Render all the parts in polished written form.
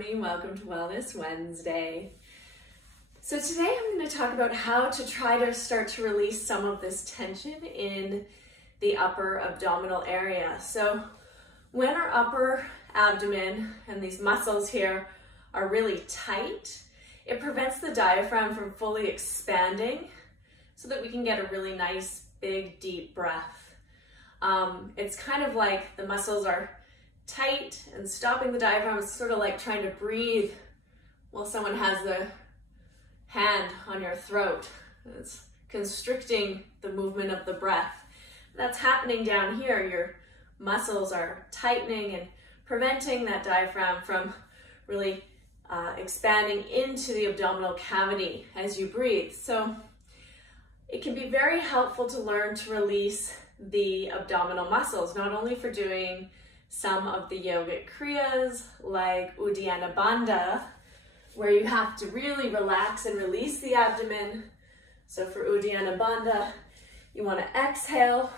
morning. Welcome to Wellness Wednesday. So today I'm going to talk about how to try to start to release some of this tension in the upper abdominal area. So when our upper abdomen and these muscles here are really tight, it prevents the diaphragm from fully expanding so that we can get a really nice, big, deep breath. It's kind of like the muscles are tight and stopping the diaphragm is sort of like trying to breathe while someone has the hand on your throat. It's constricting the movement of the breath. That's happening down here. Your muscles are tightening and preventing that diaphragm from really expanding into the abdominal cavity as you breathe. So it can be very helpful to learn to release the abdominal muscles, not only for doing some of the yogic kriyas like Udiana Banda, where you have to really relax and release the abdomen. So for Udiana Banda, you want to exhale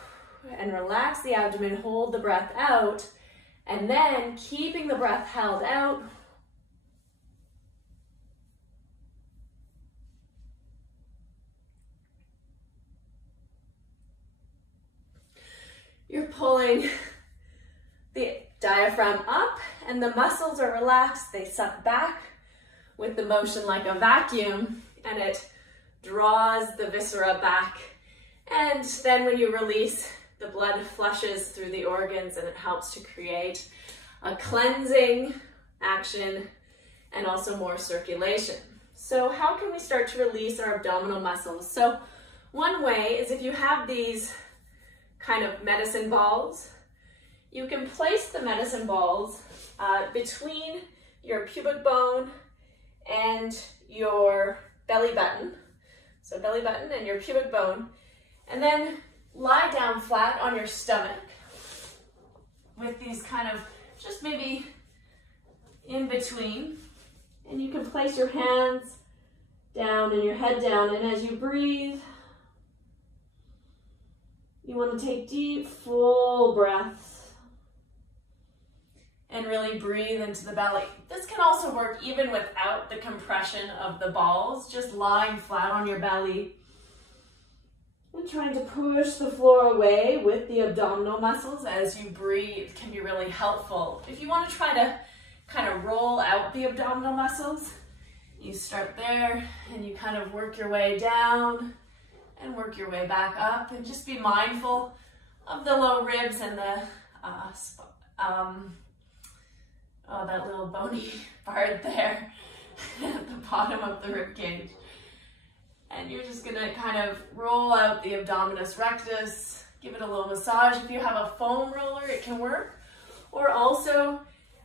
and relax the abdomen, hold the breath out, and then keeping the breath held out, you're pulling the diaphragm up and the muscles are relaxed. They suck back with the motion like a vacuum and it draws the viscera back. And then when you release, the blood flushes through the organs and it helps to create a cleansing action and also more circulation. So how can we start to release our abdominal muscles? So one way is if you have these kind of medicine balls, you can place the medicine balls between your pubic bone and your belly button. So belly button and your pubic bone. And then lie down flat on your stomach with these kind of just maybe in between. And you can place your hands down and your head down. And as you breathe, you want to take deep, full breaths and really breathe into the belly. This can also work even without the compression of the balls, just lying flat on your belly and trying to push the floor away with the abdominal muscles as you breathe can be really helpful. If you want to try to kind of roll out the abdominal muscles, you start there and you kind of work your way down and work your way back up, and just be mindful of the low ribs and the that little bony part there at the bottom of the rib cage. And you're just gonna kind of roll out the abdominis rectus, give it a little massage. If you have a foam roller, it can work. Or also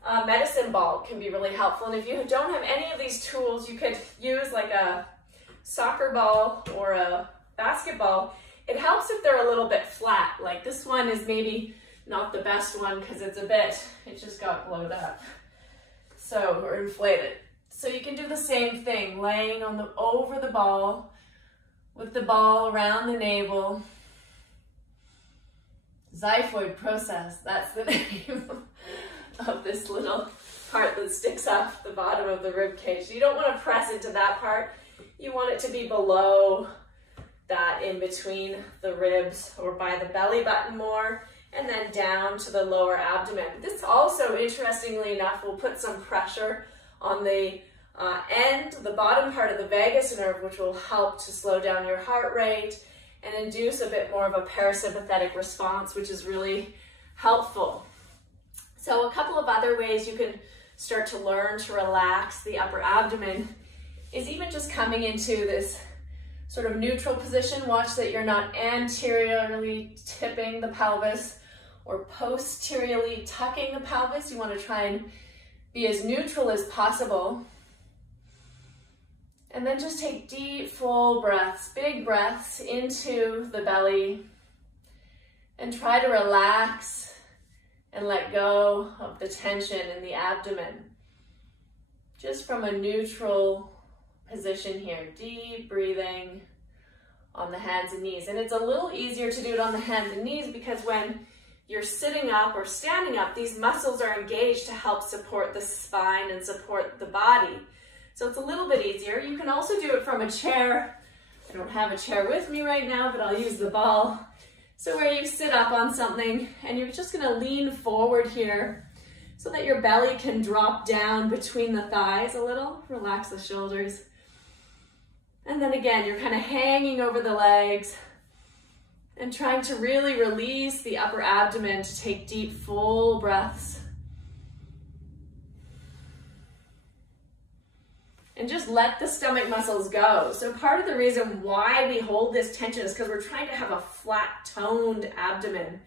a medicine ball can be really helpful. And if you don't have any of these tools, you could use like a soccer ball or a basketball. It helps if they're a little bit flat. Like this one is maybe not the best one because it just got blowed up. So, or inflated. So you can do the same thing, laying on over the ball, with the ball around the navel. Xiphoid process, that's the name of this little part that sticks off the bottom of the rib cage. You don't want to press into that part. You want it to be below that, in between the ribs or by the belly button more, and then down to the lower abdomen. This also, interestingly enough, will put some pressure on the the bottom part of the vagus nerve, which will help to slow down your heart rate and induce a bit more of a parasympathetic response, which is really helpful. So a couple of other ways you can start to learn to relax the upper abdomen is even just coming into this sort of neutral position. Watch that you're not anteriorly tipping the pelvis or posteriorly tucking the pelvis. You want to try and be as neutral as possible. And then just take deep, full breaths, big breaths into the belly, and try to relax and let go of the tension in the abdomen. Just from a neutral position here, deep breathing on the hands and knees. And it's a little easier to do it on the hands and knees because when you're sitting up or standing up, these muscles are engaged to help support the spine and support the body. So it's a little bit easier. You can also do it from a chair. I don't have a chair with me right now, but I'll use the ball. So where you sit up on something and you're just gonna lean forward here so that your belly can drop down between the thighs a little. Relax the shoulders. And then again, you're kind of hanging over the legs and trying to really release the upper abdomen to take deep, full breaths. And just let the stomach muscles go. So part of the reason why we hold this tension is because we're trying to have a flat, toned abdomen.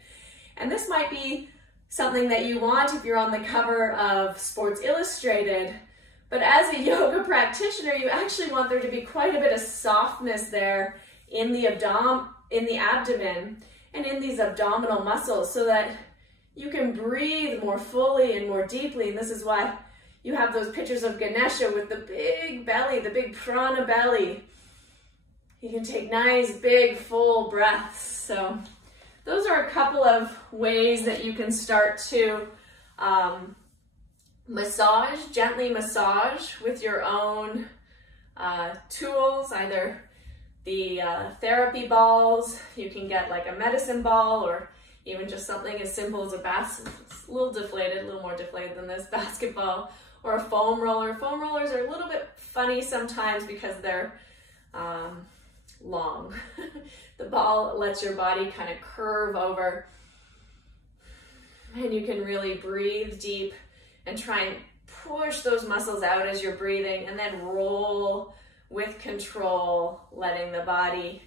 And this might be something that you want if you're on the cover of Sports Illustrated. But as a yoga practitioner, you actually want there to be quite a bit of softness there in the abdomen and in these abdominal muscles so that you can breathe more fully and more deeply. And this is why you have those pictures of Ganesha with the big belly, the big prana belly. You can take nice, big, full breaths. So those are a couple of ways that you can start to gently massage with your own tools, either the therapy balls. You can get like a medicine ball or even just something as simple as it's a little deflated, a little more deflated than this basketball, or a foam roller. Foam rollers are a little bit funny sometimes because they're long. The ball lets your body kind of curve over and you can really breathe deep and try and push those muscles out as you're breathing and then roll with control, letting the body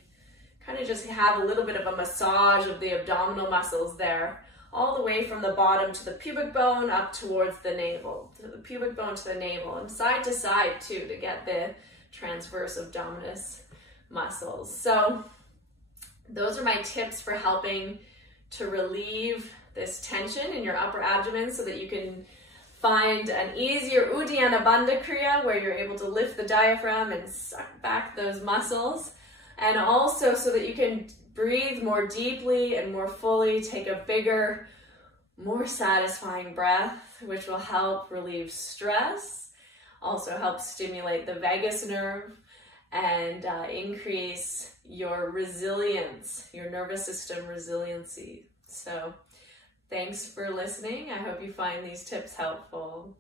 kind of just have a little bit of a massage of the abdominal muscles there, all the way from the bottom to the pubic bone up towards the navel, to the pubic bone to the navel, and side to side too, to get the transverse abdominis muscles. So those are my tips for helping to relieve this tension in your upper abdomen so that you can find an easier Udiana Banda Kriya where you're able to lift the diaphragm and suck back those muscles, and also so that you can breathe more deeply and more fully, take a bigger, more satisfying breath, which will help relieve stress, also help stimulate the vagus nerve, and increase your resilience, your nervous system resiliency. So thanks for listening. I hope you find these tips helpful.